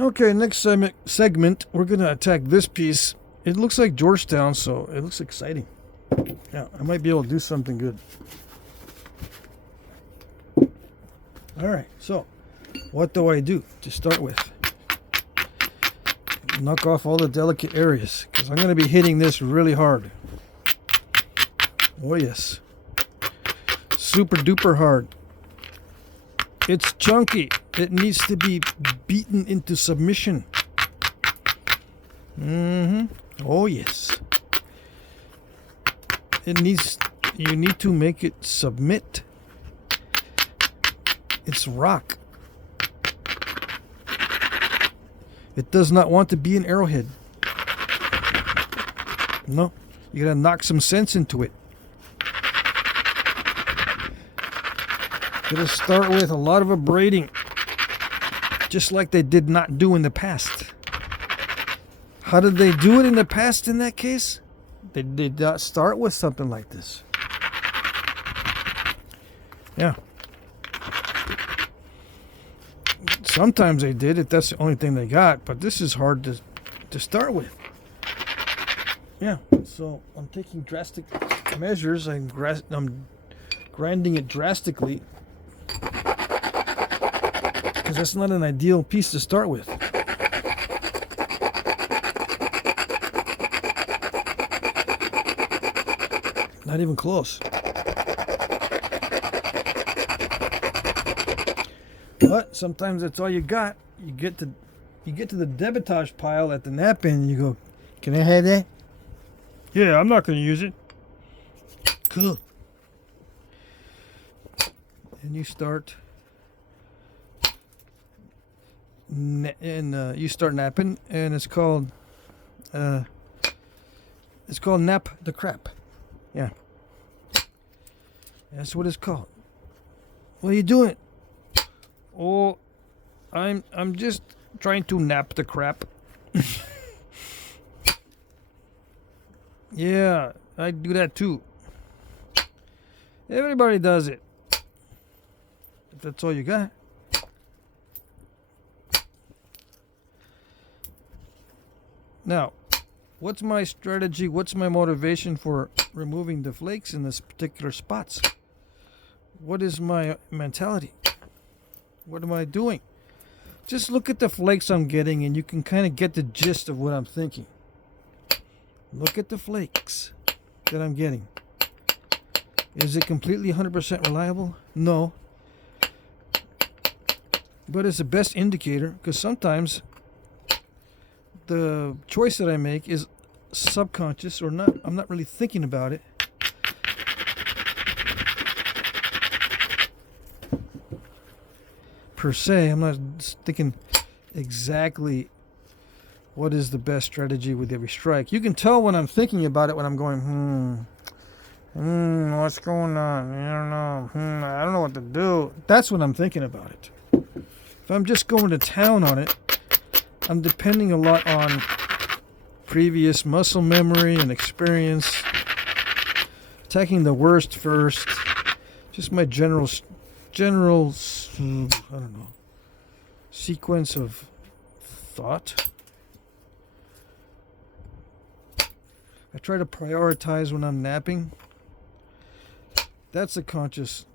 Okay, next segment, we're going to attack this piece. It looks like Georgetown, so it looks exciting. Yeah, I might be able to do something good. Alright, so what do I do to start with? Knock off all the delicate areas, because I'm going to be hitting this really hard. Oh yes. Super duper hard. It's chunky. It needs to be beaten into submission. Oh yes. You need to make it submit. It's rock. It does not want to be an arrowhead. No, you gotta knock some sense into it. Gonna start with a lot of abrading, just like they did not do in the past. How did they do it in the past in that case? They did not start with something like this. Yeah. Sometimes they did if that's the only thing they got, but this is hard to start with. Yeah, so I'm taking drastic measures. I'm grinding it drastically because that's not an ideal piece to start with. Not even close. But sometimes that's all you got. You get to the debitage pile at the Knapping and you go, "Can I have that?" "Yeah, I'm not going to use it." Cool. And you start you start napping, and it's called nap the crap. Yeah. That's what it's called. What are you doing? Oh, I'm just trying to nap the crap. Yeah, I do that too. Everybody does it. If that's all you got. Now, what's my strategy? What's my motivation for removing the flakes in this particular spots? What is my mentality? What am I doing? Just look at the flakes I'm getting and you can kind of get the gist of what I'm thinking. Look at the flakes that I'm getting. Is it completely 100% reliable? No. But it's the best indicator, because sometimes the choice that I make is subconscious or not. I'm not really thinking about it. Per se, I'm not thinking exactly what is the best strategy with every strike. You can tell when I'm thinking about it, when I'm going, what's going on? I don't know. I don't know what to do. That's when I'm thinking about it. If I'm just going to town on it, I'm depending a lot on previous muscle memory and experience. Attacking the worst first. Just my general I don't know, sequence of thought. I try to prioritize when I'm napping. That's a conscious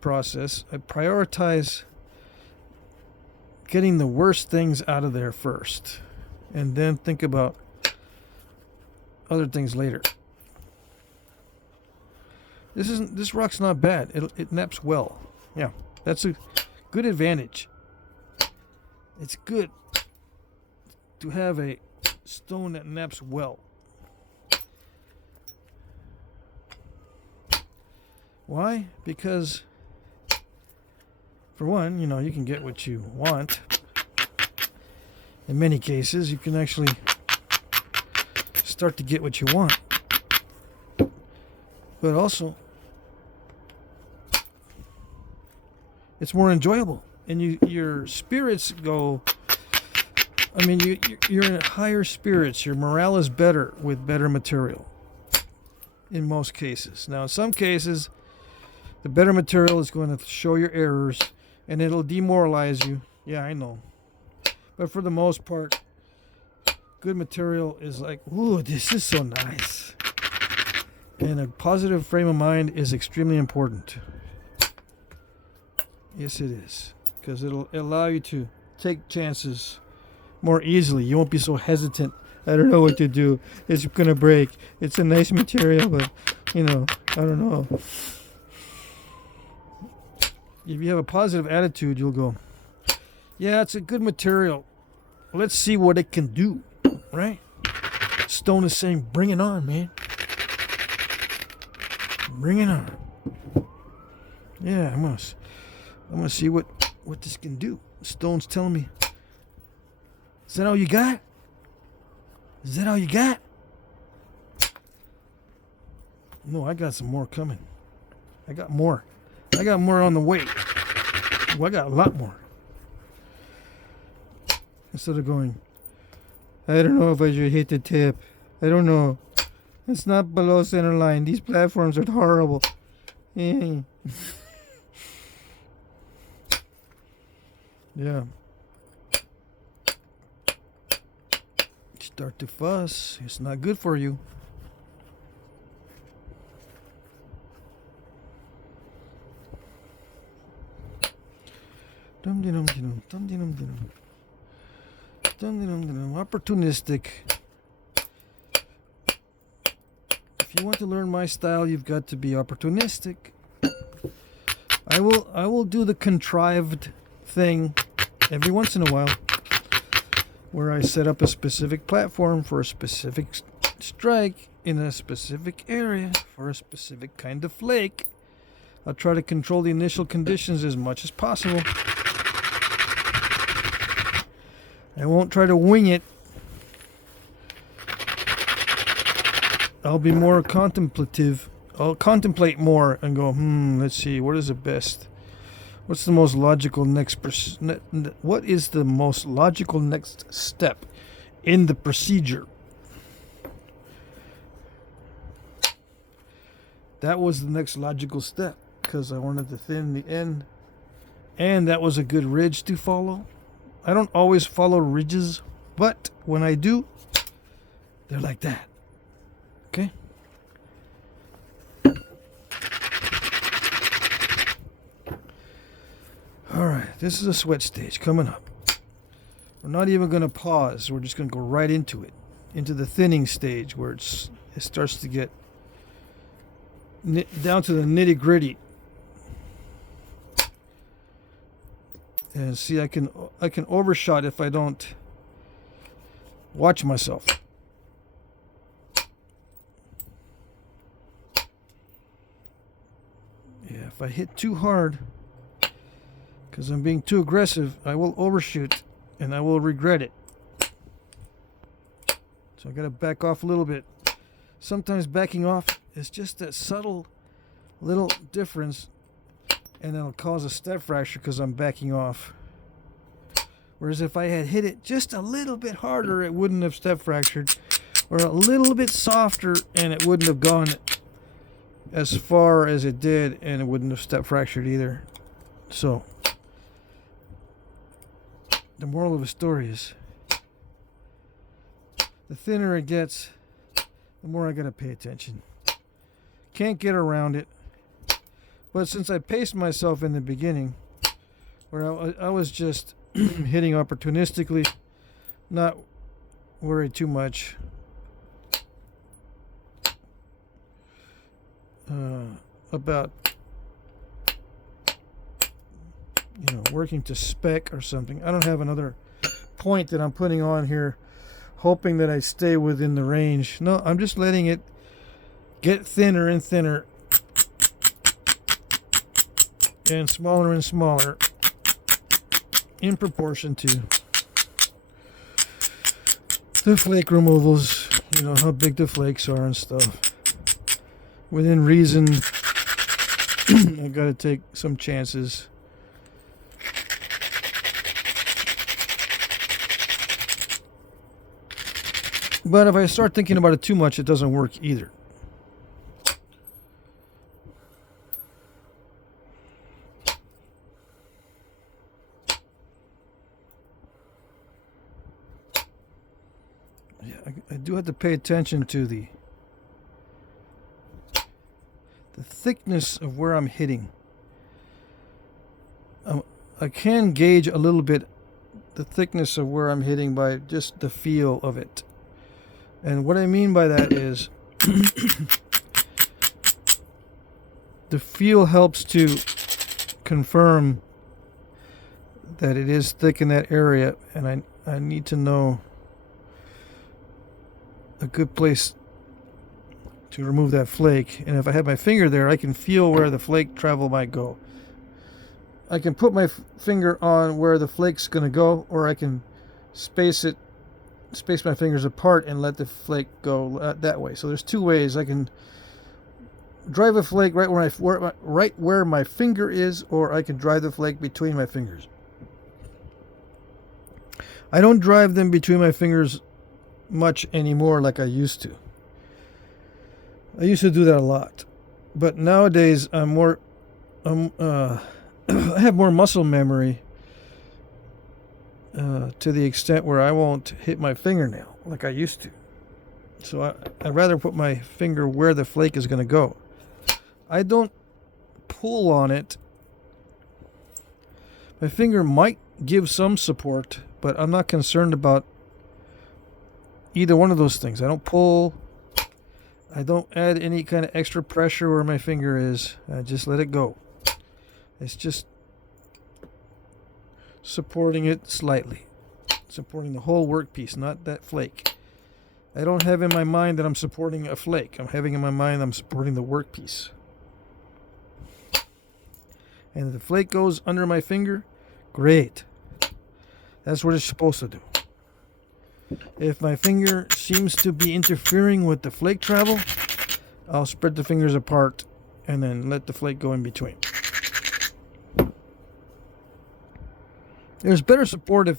process. I prioritize getting the worst things out of there first, and then think about other things later. This rock's not bad. It naps well. Yeah, that's a good advantage. It's good to have a stone that naps well. Why? Because, for one, you can get what you want. In many cases, you can actually start to get what you want. But also, it's more enjoyable, and your spirits go. I mean, you're in higher spirits. Your morale is better with better material. In most cases. Now, in some cases, the better material is going to show your errors, and it'll demoralize you. Yeah, I know. But for the most part, good material is like, ooh, this is so nice. And a positive frame of mind is extremely important. Yes, it is. Because it'll allow you to take chances more easily. You won't be so hesitant. I don't know what to do. It's going to break. It's a nice material, but, you know, I don't know. If you have a positive attitude, you'll go, yeah, it's a good material. Let's see what it can do, right? Stone is saying, bring it on, man. Bring it on. Yeah, I'm gonna see what this can do. Stone's telling me. Is that all you got? Is that all you got? No, I got some more coming. I got more. I got more on the way. Well, I got a lot more. Instead of going, I don't know if I should hit the tip. I don't know. It's not below center line. These platforms are horrible. Yeah. Yeah. Start to fuss. It's not good for you. Opportunistic. If you want to learn my style, you've got to be opportunistic. I will do the contrived thing every once in a while, where I set up a specific platform for a specific strike in a specific area for a specific kind of flake. I'll try to control the initial conditions as much as possible. I won't try to wing it. I'll be more contemplative. I'll contemplate more and go, let's see, what is the best? What's the most logical what is the most logical next step in the procedure? That was the next logical step because I wanted to thin the end, and that was a good ridge to follow. I don't always follow ridges, but when I do, they're like that. Okay? Alright, this is a sweat stage coming up. We're not even going to pause. We're just going to go right into it. Into the thinning stage where it starts to get down to the nitty gritty. And see, I can overshot if I don't watch myself. Yeah, if I hit too hard, because I'm being too aggressive, I will overshoot and I will regret it. So I got to back off a little bit. Sometimes backing off is just that subtle little difference, and it'll cause a step fracture because I'm backing off. Whereas if I had hit it just a little bit harder, it wouldn't have step fractured. Or a little bit softer, and it wouldn't have gone as far as it did, and it wouldn't have step fractured either. So the moral of the story is, the thinner it gets, the more I gotta pay attention. Can't get around it. But since I paced myself in the beginning, where I was just hitting opportunistically, not worried too much about, working to spec or something. I don't have another point that I'm putting on here hoping that I stay within the range. No, I'm just letting it get thinner and thinner and smaller in proportion to the flake removals, how big the flakes are and stuff. Within reason, I gotta take some chances. But if I start thinking about it too much, it doesn't work either. Yeah, I do have to pay attention to the thickness of where I'm hitting. I can gauge a little bit the thickness of where I'm hitting by just the feel of it. And what I mean by that is the feel helps to confirm that it is thick in that area, and I need to know a good place to remove that flake. And if I have my finger there, I can feel where the flake travel might go. I can put my finger on where the flake's going to go, or I can space my fingers apart and let the flake go that way. So there's two ways. I can drive a flake right where my finger is, or I can drive the flake between my fingers. I don't drive them between my fingers much anymore like I used to. I used to do that a lot, but nowadays I'm more I have more muscle memory to the extent where I won't hit my fingernail like I used to. So I'd rather put my finger where the flake is going to go. I don't pull on it. My finger might give some support, but I'm not concerned about either one of those things. I don't pull. I don't add any kind of extra pressure where my finger is. I just let it go. It's just supporting it slightly. Supporting the whole workpiece, not that flake. I don't have in my mind that I'm supporting a flake. I'm having in my mind I'm supporting the workpiece. And if the flake goes under my finger, great. That's what it's supposed to do. If my finger seems to be interfering with the flake travel, I'll spread the fingers apart and then let the flake go in between. There's better support if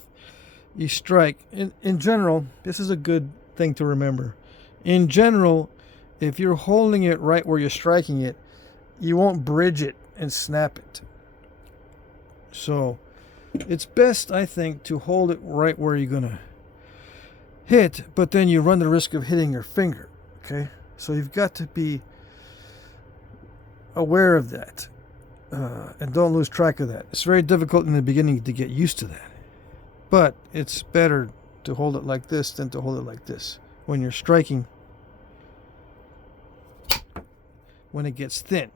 you strike. In general, this is a good thing to remember. In general, if you're holding it right where you're striking it, you won't bridge it and snap it. So it's best, I think, to hold it right where you're going to hit, but then you run the risk of hitting your finger. Okay? So you've got to be aware of that. And don't lose track of that. It's very difficult in the beginning to get used to that. But it's better to hold it like this than to hold it like this when you're striking, when it gets thin.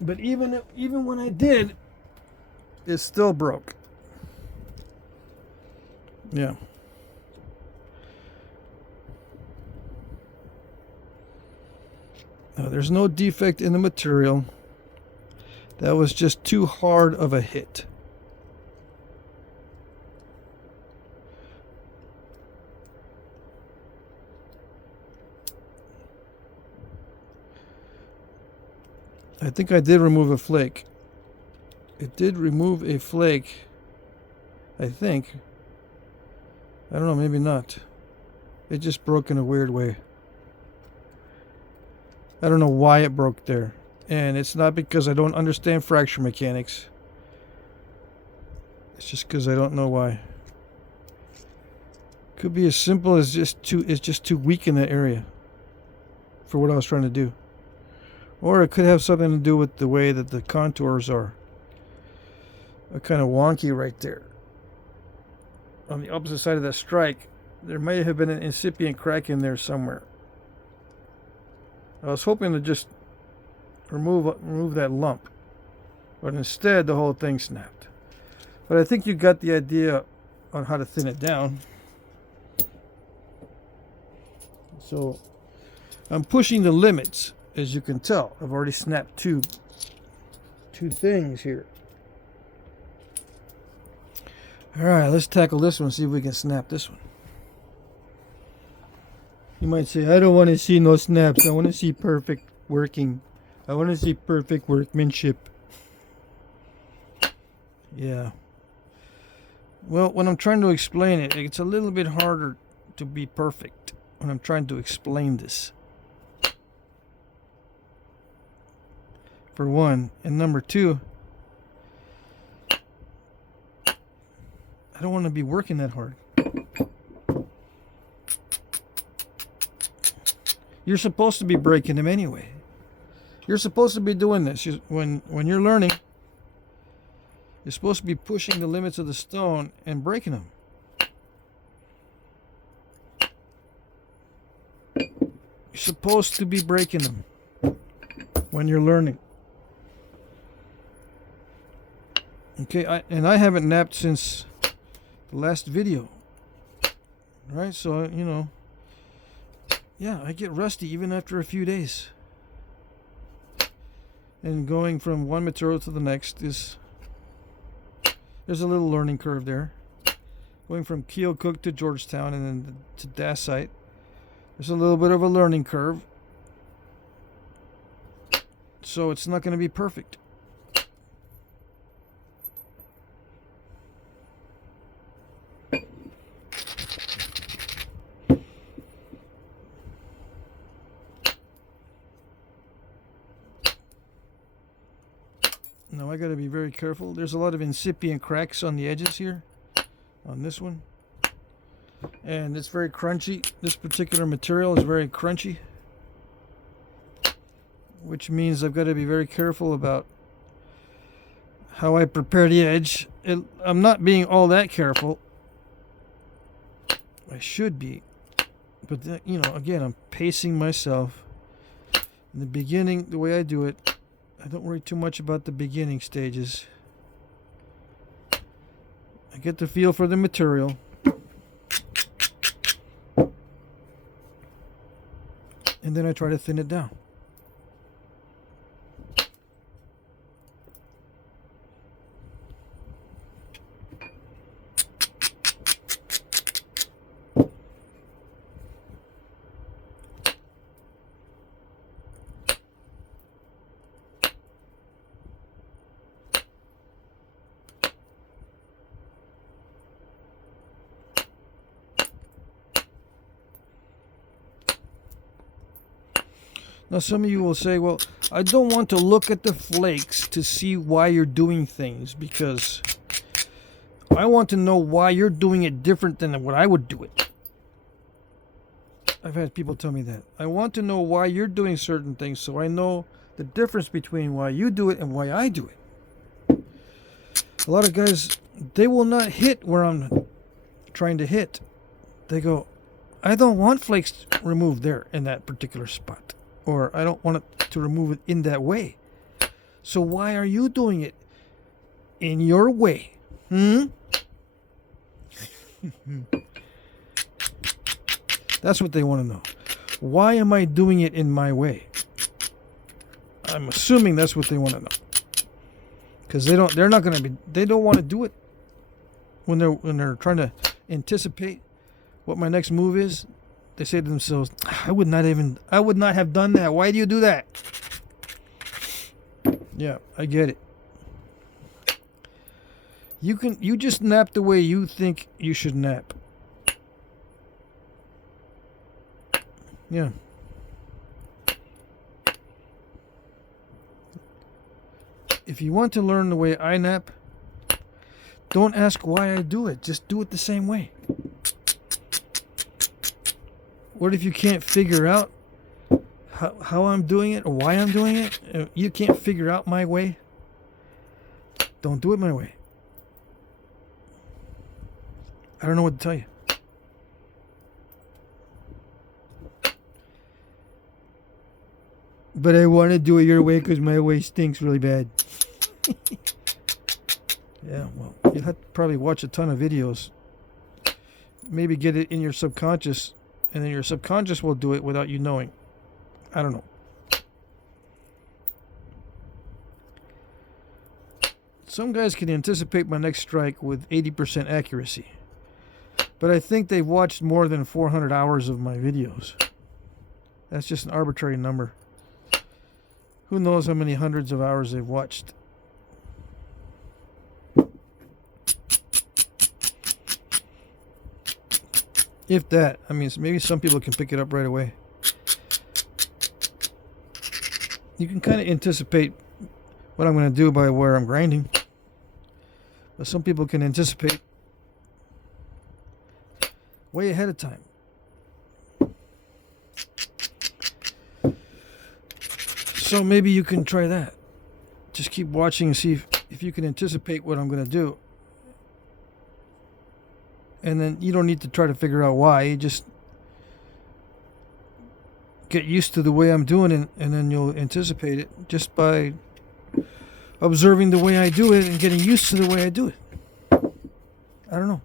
But even when I did, it still broke. Yeah. Now, there's no defect in the material. That was just too hard of a hit. I think I did remove a flake. It did remove a flake. I think. I don't know, maybe not. It just broke in a weird way. I don't know why it broke there. And it's not because I don't understand fracture mechanics. It's just because I don't know why. Could be as simple as it's just too weak in that area for what I was trying to do. Or it could have something to do with the way that the contours are kind of wonky right there. On the opposite side of that strike, there may have been an incipient crack in there somewhere. I was hoping to just remove that lump, but instead the whole thing snapped. But I think you got the idea on how to thin it down. So I'm pushing the limits, as you can tell. I've already snapped two things here. All right, let's tackle this one, see if we can snap this one. You might say, I don't want to see no snaps. I want to see perfect working. I want to see perfect workmanship. Yeah. Well, when I'm trying to explain it, it's a little bit harder to be perfect when I'm trying to explain this. For one. And number two, I don't want to be working that hard. You're supposed to be breaking them anyway. You're supposed to be doing this. When you're learning, you're supposed to be pushing the limits of the stone and breaking them. You're supposed to be breaking them when you're learning. Okay, I haven't napped since the last video. Right, so, you know, yeah, I get rusty even after a few days. And going from one material to the next there's a little learning curve there. Going from Keokuk to Georgetown and then to Dacite, there's a little bit of a learning curve. So it's not going to be perfect. Now I got to be very careful. There's a lot of incipient cracks on the edges here, on this one. And it's very crunchy. This particular material is very crunchy, which means I've got to be very careful about how I prepare the edge. I'm not being all that careful. I should be. But, you know, again, I'm pacing myself. In the beginning, the way I do it, I don't worry too much about the beginning stages. I get the feel for the material. And then I try to thin it down. Now some of you will say, well, I don't want to look at the flakes to see why you're doing things, because I want to know why you're doing it different than what I would do it. I've had people tell me that. I want to know why you're doing certain things so I know the difference between why you do it and why I do it. A lot of guys, they will not hit where I'm trying to hit. They go, I don't want flakes removed there in that particular spot. Or I don't want it to remove it in that way. So why are you doing it in your way? That's what they want to know. Why am I doing it in my way? I'm assuming that's what they want to know. Because they don't want to do it when they're trying to anticipate what my next move is. They say to themselves, I would not have done that. Why do you do that? Yeah, I get it. You just nap the way you think you should nap. Yeah. If you want to learn the way I nap, don't ask why I do it. Just do it the same way. What if you can't figure out how I'm doing it or why I'm doing it? You can't figure out my way? Don't do it my way. I don't know what to tell you. But I want to do it your way because my way stinks really bad. Yeah, well, you'll have to probably watch a ton of videos. Maybe get it in your subconscious. And then your subconscious will do it without you knowing. I don't know. Some guys can anticipate my next strike with 80% accuracy. But I think they've watched more than 400 hours of my videos. That's just an arbitrary number. Who knows how many hundreds of hours they've watched. If that, I mean, maybe some people can pick it up right away. You can kind of anticipate what I'm going to do by where I'm grinding. But some people can anticipate way ahead of time. So maybe you can try that. Just keep watching and see if you can anticipate what I'm going to do. And then you don't need to try to figure out why. You just get used to the way I'm doing it, and then you'll anticipate it just by observing the way I do it and getting used to the way I do it. I don't know.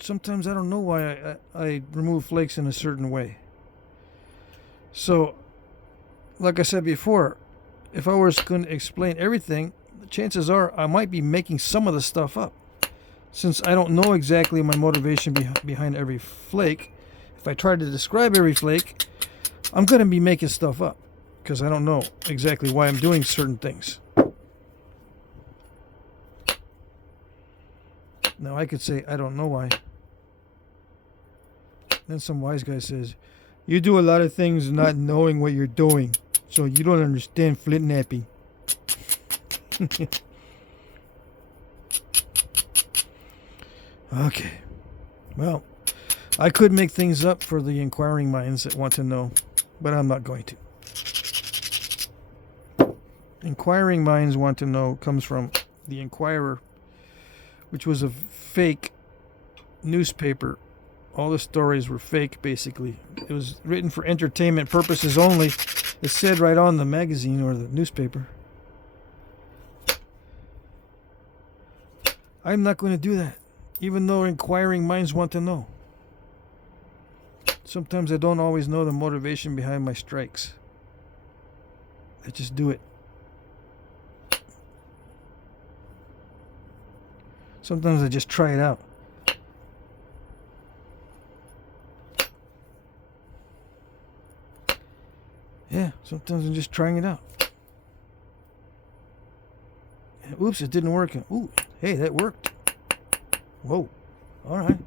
Sometimes I don't know why I remove flakes in a certain way. So, like I said before, if I was going to explain everything, the chances are I might be making some of the stuff up. Since I don't know exactly my motivation behind every flake, if I try to describe every flake, I'm going to be making stuff up. Because I don't know exactly why I'm doing certain things. Now I could say, I don't know why. Then some wise guy says, you do a lot of things not knowing what you're doing, so you don't understand Flintknapping. Okay. Well, I could make things up for the inquiring minds that want to know, but I'm not going to. Inquiring minds want to know comes from the Inquirer, which was a fake newspaper. All the stories were fake, basically. It was written for entertainment purposes only. It said right on the magazine or the newspaper. I'm not going to do that, even though inquiring minds want to know. Sometimes I don't always know the motivation behind my strikes. I just do it. Sometimes I just try it out. Yeah, sometimes I'm just trying it out. Oops, it didn't work. Ooh, hey, that worked. Whoa. All right.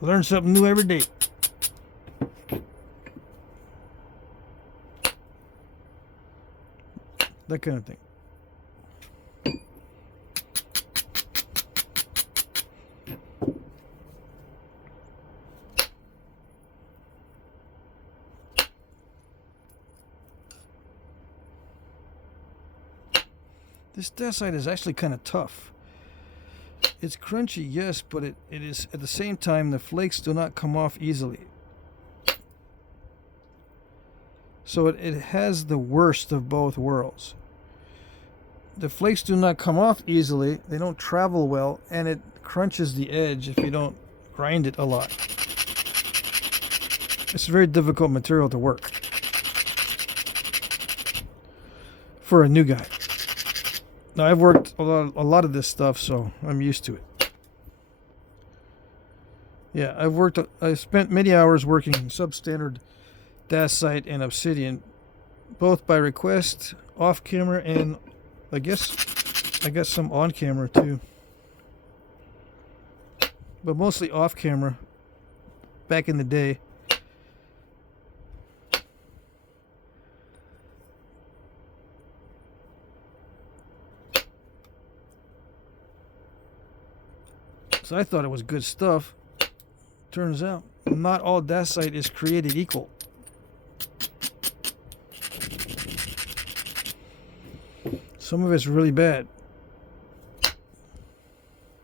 Learn something new every day. That kind of thing. This Dacite is actually kind of tough. It's crunchy, yes, but it is at the same time the flakes do not come off easily. So it has the worst of both worlds. The flakes do not come off easily, they don't travel well, and it crunches the edge if you don't grind it a lot. It's a very difficult material to work for a new guy. Now, I've worked a lot of this stuff, so I'm used to it. Yeah, I spent many hours working substandard Dacite and Obsidian, both by request, off camera, and I guess I got some on camera too. But mostly off camera back in the day. So I thought it was good stuff. Turns out, not all Dacite is created equal. Some of it's really bad.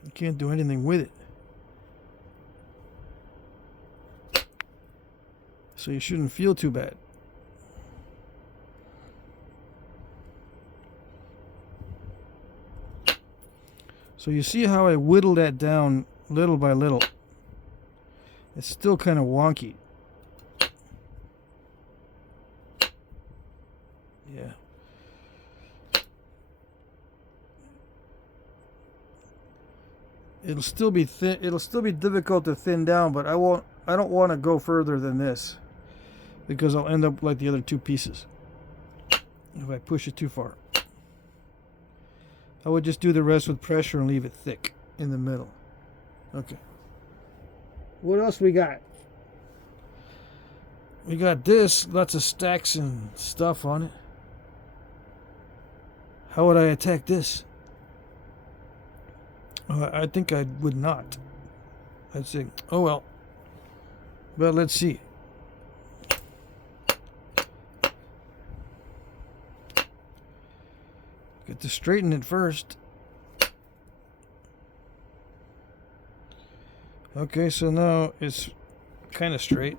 You can't do anything with it. So you shouldn't feel too bad. So you see how I whittle that down little by little. It's still kind of wonky. Yeah. It'll still be thin. It'll still be difficult to thin down, but I don't want to go further than this because I'll end up like the other two pieces if I push it too far. I would just do the rest with pressure and leave it thick in the middle. Okay. What else we got? We got this, lots of stacks and stuff on it. How would I attack this? I think I would not. I'd say, oh well. But let's see. Get to straighten it first. Okay, so now it's kind of straight.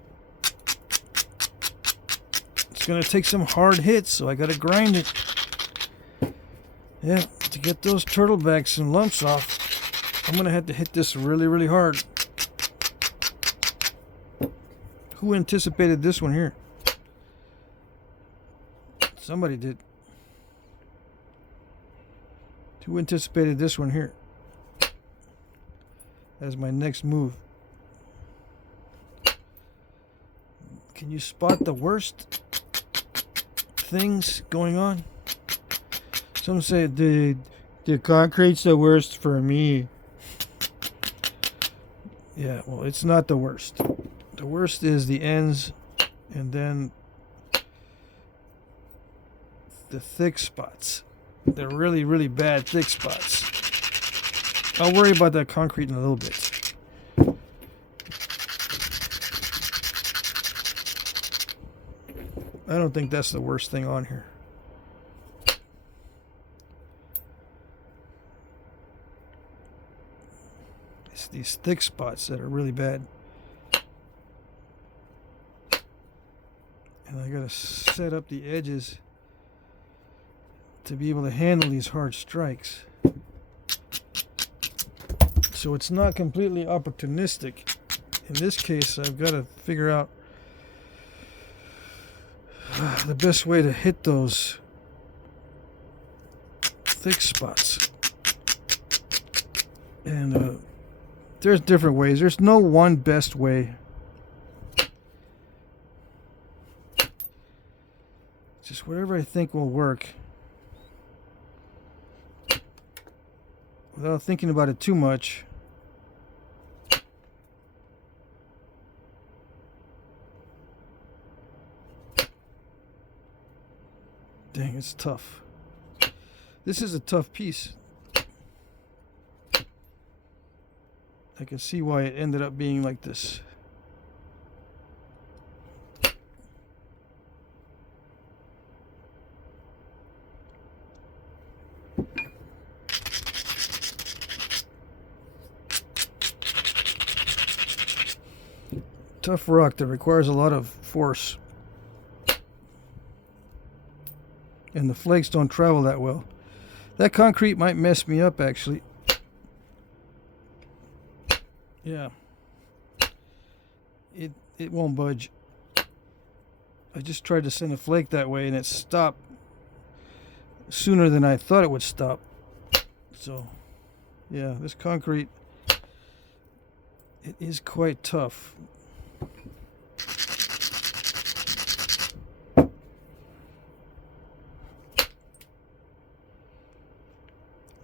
It's going to take some hard hits, so I got to grind it. Yeah, to get those turtlebacks and lumps off, I'm going to have to hit this really, really hard. Who anticipated this one here? Somebody did. Who anticipated this one here as my next move? Can you spot the worst things going on? Some say the concrete's the worst for me. Yeah, well, it's not the worst. The worst is the ends and then the thick spots. They're really, really bad thick spots. I'll worry about that concrete in a little bit. I don't think that's the worst thing on here. It's these thick spots that are really bad. And I gotta set up the edges to be able to handle these hard strikes. So it's not completely opportunistic. In this case, I've got to figure out the best way to hit those thick spots. And there's different ways. There's no one best way. Just whatever I think will work. Without thinking about it too much. Dang, it's tough. This is a tough piece. I can see why it ended up being like this. Tough rock that requires a lot of force. And the flakes don't travel that well. That concrete might mess me up, actually. Yeah. It won't budge. I just tried to send a flake that way and it stopped sooner than I thought it would stop. So, yeah, this concrete, it is quite tough.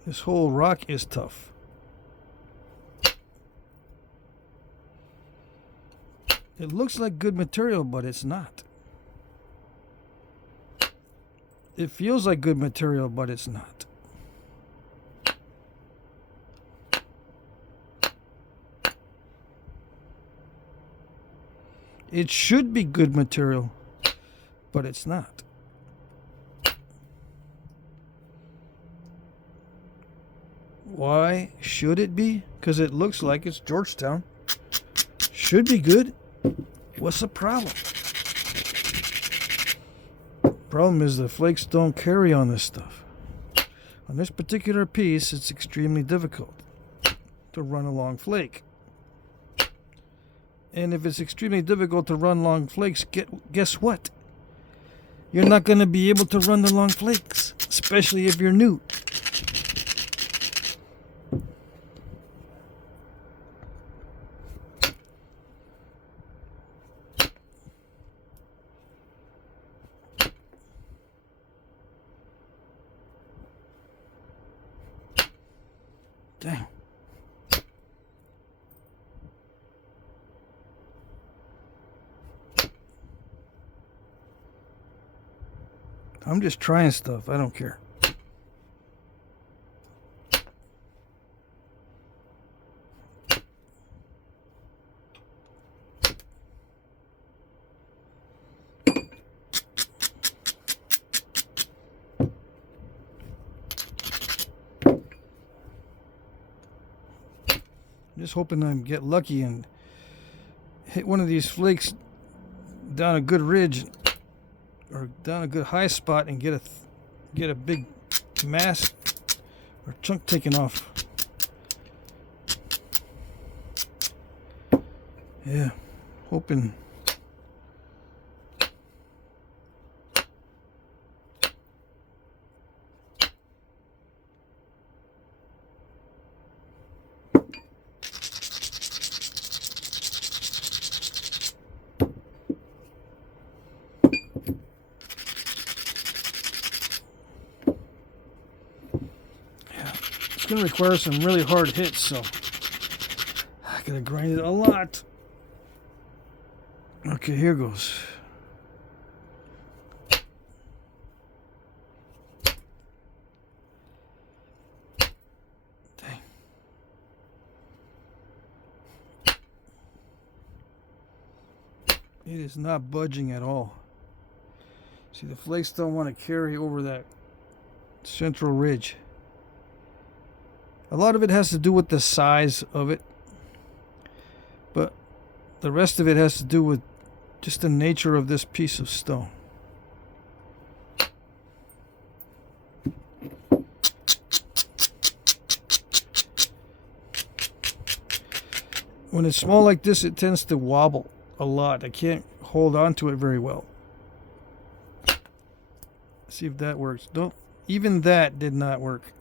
This whole rock is tough. It looks like good material, but it's not. It feels like good material, but it's not. It should be good material, but it's not. Why should it be? Because it looks like it's Georgetown. Should be good. What's the problem? Problem is the flakes don't carry on this stuff. On this particular piece, it's extremely difficult to run a long flake. And if it's extremely difficult to run long flakes, guess what? You're not going to be able to run the long flakes, especially if you're new. Dang. I'm just trying stuff. I don't care. just hoping I get lucky and hit one of these flakes down a good ridge or down a good high spot and get a big mass or chunk taken off. Yeah, hoping. It's going to require some really hard hits, so I gotta grind it a lot. Okay, here goes. Dang. It is not budging at all. See, the flakes don't want to carry over that central ridge. A lot of it has to do with the size of it, but the rest of it has to do with just the nature of this piece of stone. When it's small like this, it tends to wobble a lot. I can't hold on to it very well. See if that works. Don't. Even that did not work.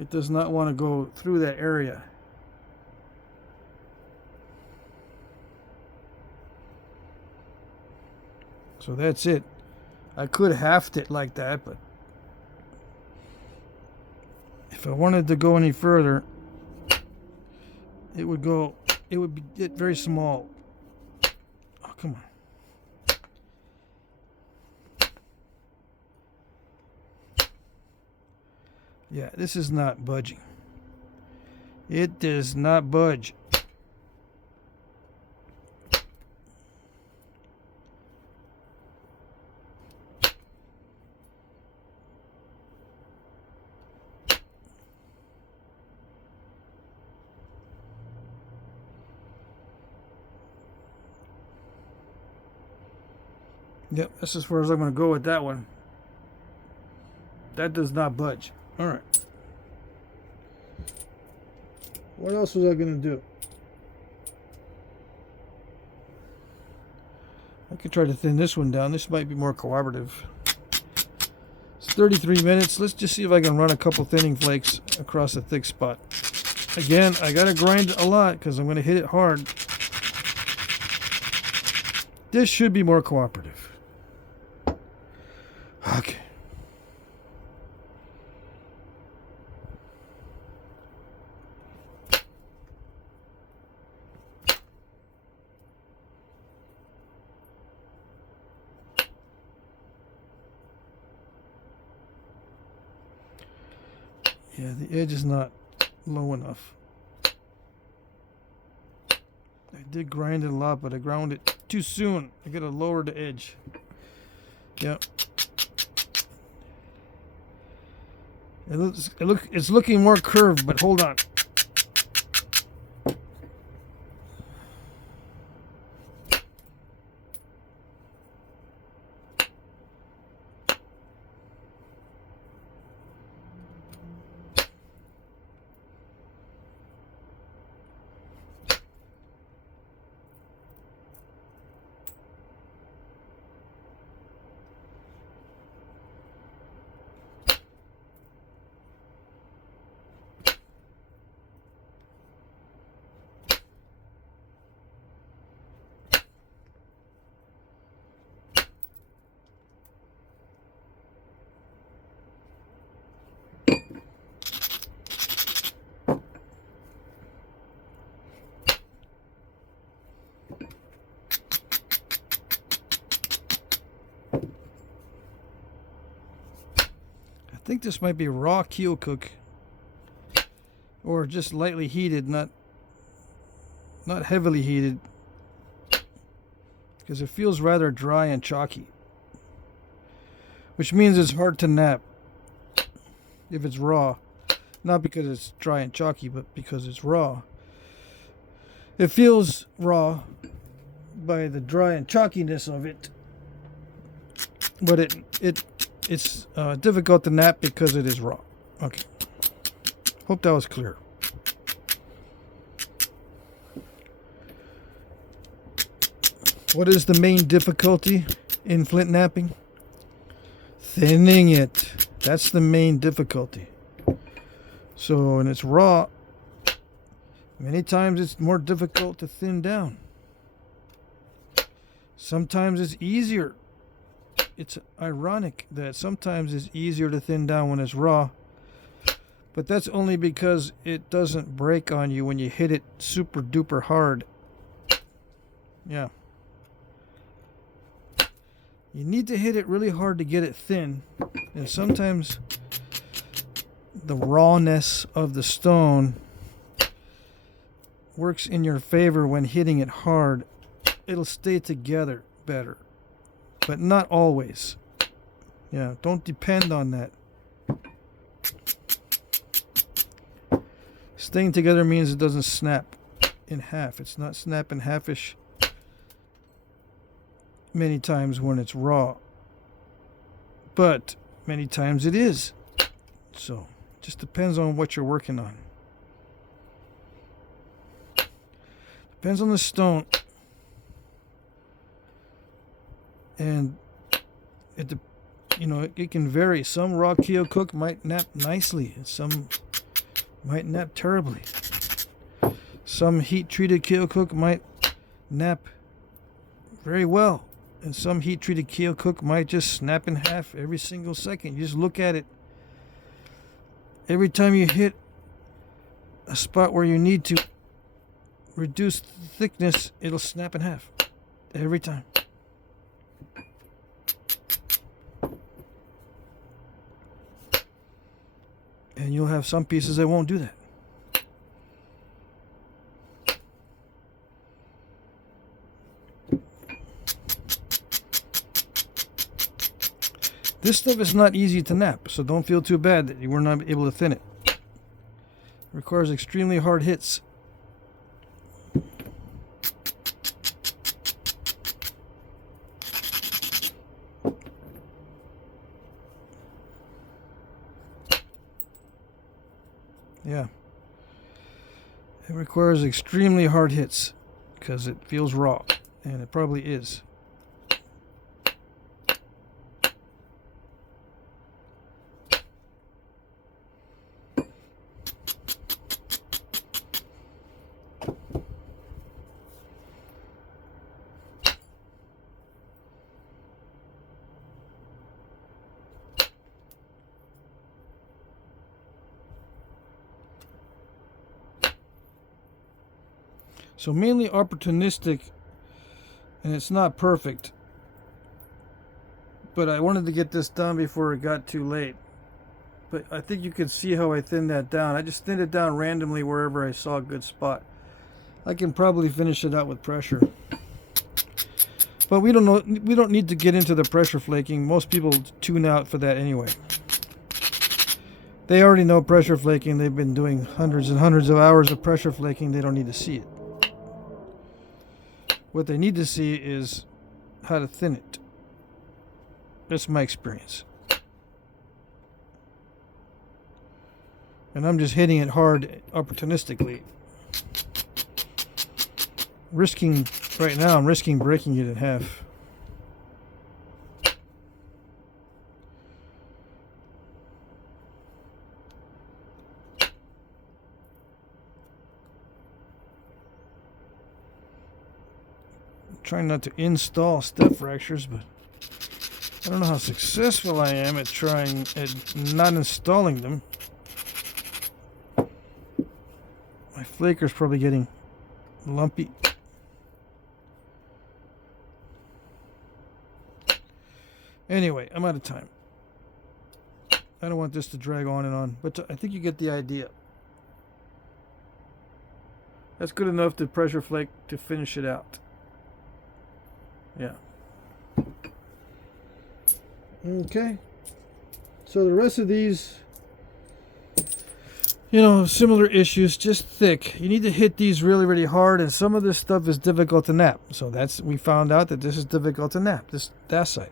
It does not want to go through that area. So that's it. I could halved it like that, but if I wanted to go any further, it would get very small. Oh, come on. Yeah, this is not budging. It does not budge. Yep, that's as far as I'm going to go with that one. That does not budge. All right. What else was I going to do? I could try to thin this one down. This might be more cooperative. It's 33 minutes. Let's just see if I can run a couple thinning flakes across a thick spot. Again, I got to grind a lot because I'm going to hit it hard. This should be more cooperative. Okay. Yeah, the edge is not low enough. I did grind it a lot, but I ground it too soon. I gotta lower the edge. Yep. It's looking more curved, but hold on. I think this might be raw keel cook, or just lightly heated, not heavily heated, because it feels rather dry and chalky, which means it's hard to knap if it's raw. Not because it's dry and chalky, but because it's raw. It feels raw by the dry and chalkiness of it, but it's difficult to knap because it is raw. Okay, hope that was clear. What is the main difficulty in flint knapping? Thinning it. That's the main difficulty. So when it's raw, many times it's more difficult to thin down. Sometimes it's easier. It's ironic that sometimes it's easier to thin down when it's raw, but that's only because it doesn't break on you when you hit it super duper hard. Yeah. You need to hit it really hard to get it thin, and sometimes the rawness of the stone works in your favor when hitting it hard. It'll stay together better, but not always. Yeah, don't depend on that. Staying together means it doesn't snap in half. It's not snap in half-ish many times when it's raw, but many times it is. So it just depends on what you're working on. Depends on the stone, and it can vary. Some raw Keokuk might nap nicely, and some might nap terribly. Some heat-treated Keokuk might nap very well, and some heat-treated Keokuk might just snap in half every single second. You just look at it. Every time you hit a spot where you need to reduce the thickness, it'll snap in half. Every time. And you'll have some pieces that won't do that. This stuff is not easy to nap, so don't feel too bad that you were not able to thin it. It requires extremely hard hits. Yeah. It requires extremely hard hits because it feels raw, and it probably is. So mainly opportunistic, and it's not perfect, but I wanted to get this done before it got too late. But I think you can see how I thinned that down. I just thinned it down randomly wherever I saw a good spot. I can probably finish it out with pressure, but we don't need to get into the pressure flaking. Most people tune out for that anyway. They already know pressure flaking. They've been doing hundreds and hundreds of hours of pressure flaking. They don't need to see it. What they need to see is how to thin it. That's my experience. And I'm just hitting it hard opportunistically. Right now I'm risking breaking it in half. Trying not to install step fractures, but I don't know how successful I am at not installing them. My flaker's probably getting lumpy. Anyway, I'm out of time. I don't want this to drag on and on, but I think you get the idea. That's good enough to pressure flake to finish it out. Yeah. Okay. So the rest of these You know, similar issues, just thick. You need to hit these really, really hard, and some of this stuff is difficult to knap. So we found out that this is difficult to knap, this dacite.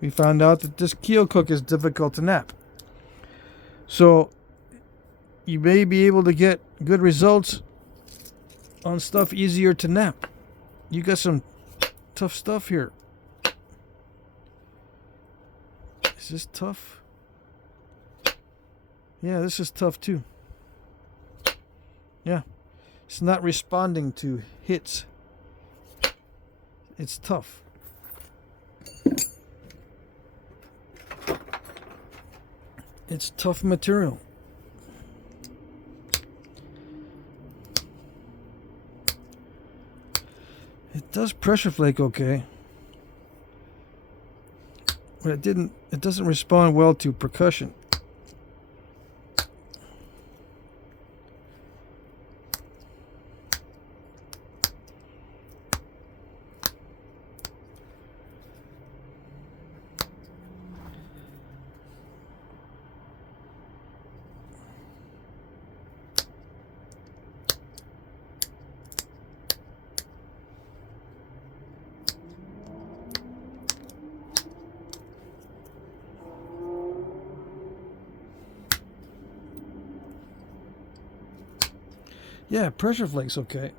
We found out that this keel cook is difficult to knap. So you may be able to get good results on stuff easier to knap. You got some tough stuff here. Is this tough? Yeah, this is tough too. Yeah, it's not responding to hits. It's tough. It's tough material. It does pressure flake okay, but it doesn't respond well to percussion. Yeah, pressure flake's okay.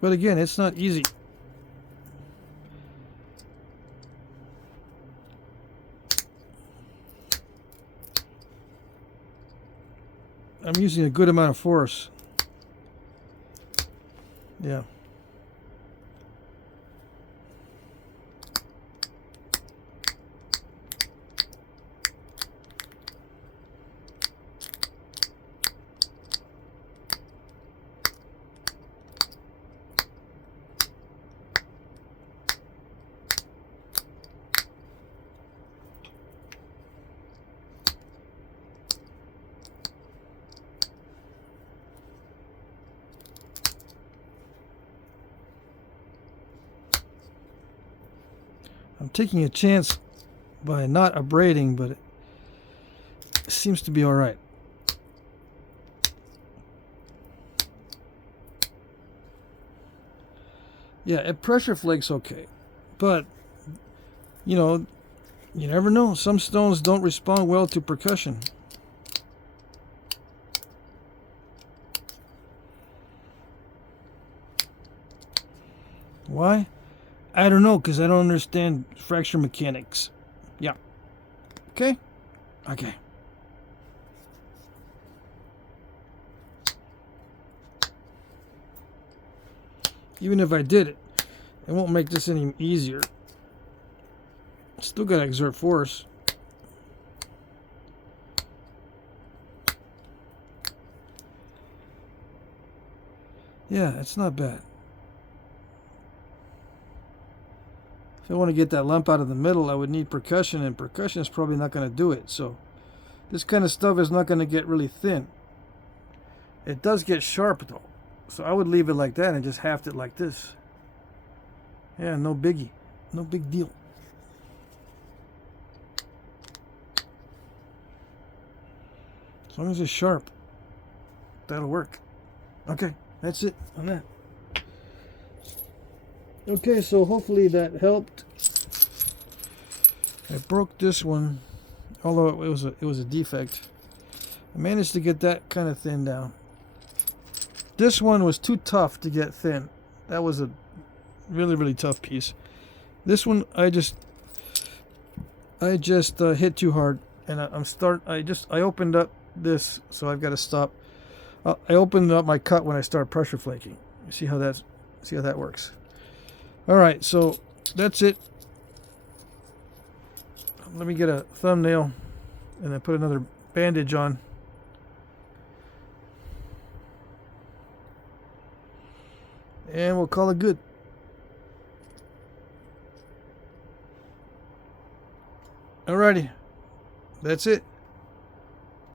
But again, it's not easy. I'm using a good amount of force. Yeah. I'm taking a chance by not abrading, but it seems to be all right. Yeah, it pressure flakes okay, but you know, you never know. Some stones don't respond well to percussion. Why? I don't know, because I don't understand fracture mechanics. Yeah. Okay? Okay. Even if I did it, it won't make this any easier. Still got to exert force. Yeah, it's not bad. If I want to get that lump out of the middle, I would need percussion, and percussion is probably not going to do it. So this kind of stuff is not going to get really thin. It does get sharp though. So I would leave it like that and just haft it like this. Yeah, no biggie. No big deal. As long as it's sharp, that'll work. Okay, that's it on that. Okay, so hopefully that helped. I broke this one, although it was a defect. I managed to get that kind of thin down. This one was too tough to get thin. That was a really, really tough piece. This one I just hit too hard, and I opened up this, so I've got to stop. I opened up my cut when I start pressure flaking. You see how that works. All right, so that's it. Let me get a thumbnail and then put another bandage on. And we'll call it good. Alrighty, that's it.